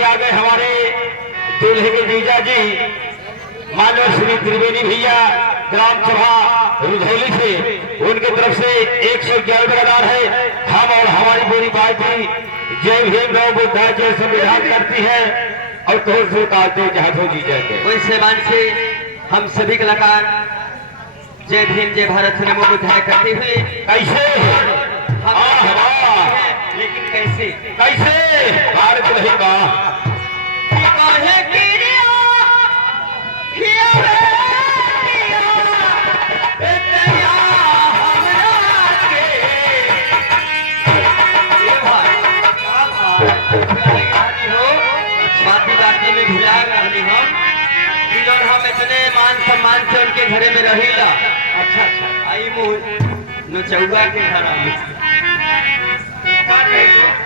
ये आ गए हमारे दूल्हे के जीजा जी मानव श्री त्रिवेणी भैया ग्राम सभा रुधौली से। उनकी तरफ से 111 लगातार है। हम और हमारी पूरी पार्टी जय भीम राव बुद्धा जय संविधान करती है और तोड़ से काटते जहां हो जीजा के। वही सेवान से हम सभी कलाकार जय भीम जय भारत फिल्मों को ध्यान करते हुए कैसे लेकिन कैसे कैसे भारत रहेगा बाती में भुला रही हम इतने मान सम्मान से उनके घरे में रहीला। अच्छा अच्छा आई मुँह नचौआ के घर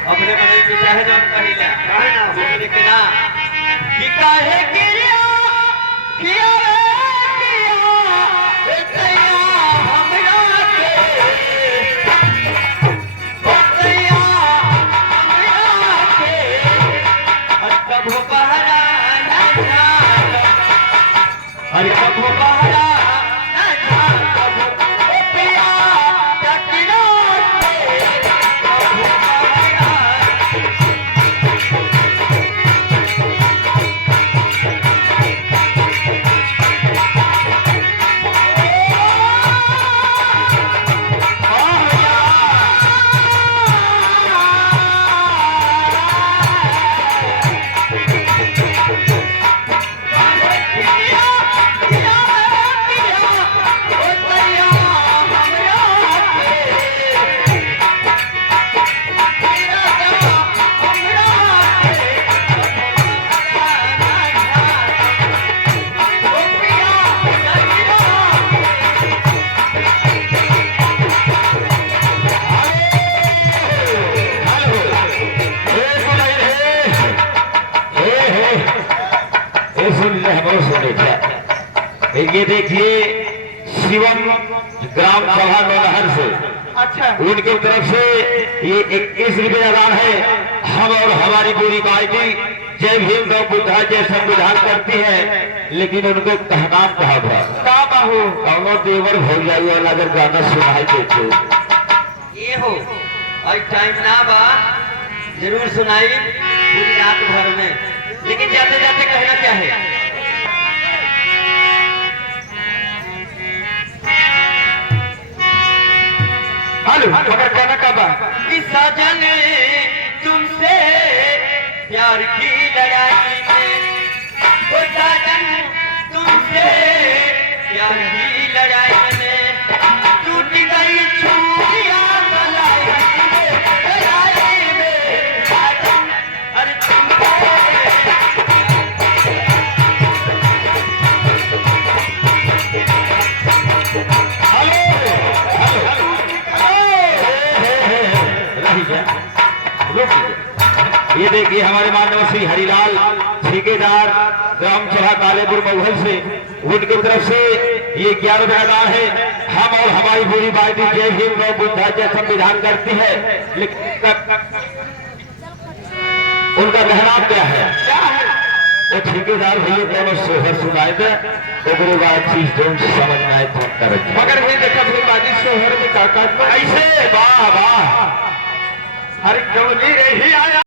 अपने बने के चाहे ना कहिला काहे ना बोले के ना कि काहे गिरिया किया रे किया हमरा के बतैया हमरा के कबो बहरा ना जान अरे कबो बहरा ना जान कबो पिया टकिनो ये देखिए शिवम ग्राम सभा नौलहर से। अच्छा उनकी तरफ से ये 21 रुपये अदान है। हम और हमारी पूरी पार्टी जय भीम राव बुद्धा जय संविधान करती है। लेकिन उनको कहना कहा था कौनो देवर भोग जाई वाला अगर गाना सुनाई देते ये हो और टाइम ना बा जरूर सुनाई पूरी रात भर में। लेकिन जाते जाते कहना क्या है मगर कहना कब सजन तुमसे प्यार की लड़ाई में वो सजन तुमसे प्यार की लड़ाई में टूट गई चूड़ियां कलाई में सजन अरे ये देखिए हमारे मानव श्री हरिलाल ठेकेदार ग्राम सभा कालेपुर मऊहल से। उनकी तरफ से ये 11 रुपये अदान है। हम और हमारी पूरी पार्टी जय भीम राव बुद्धा जय संविधान करती है। लेकिन उनका कहना क्या है वो ठेकेदार भैया दोनों सोहर सुनाए थे ओकरे बाद चीज जो समझ में आए तो कर मगर ये देखा बाजी सोहर में काका ऐसे वाह वाह हर कवली रही आया।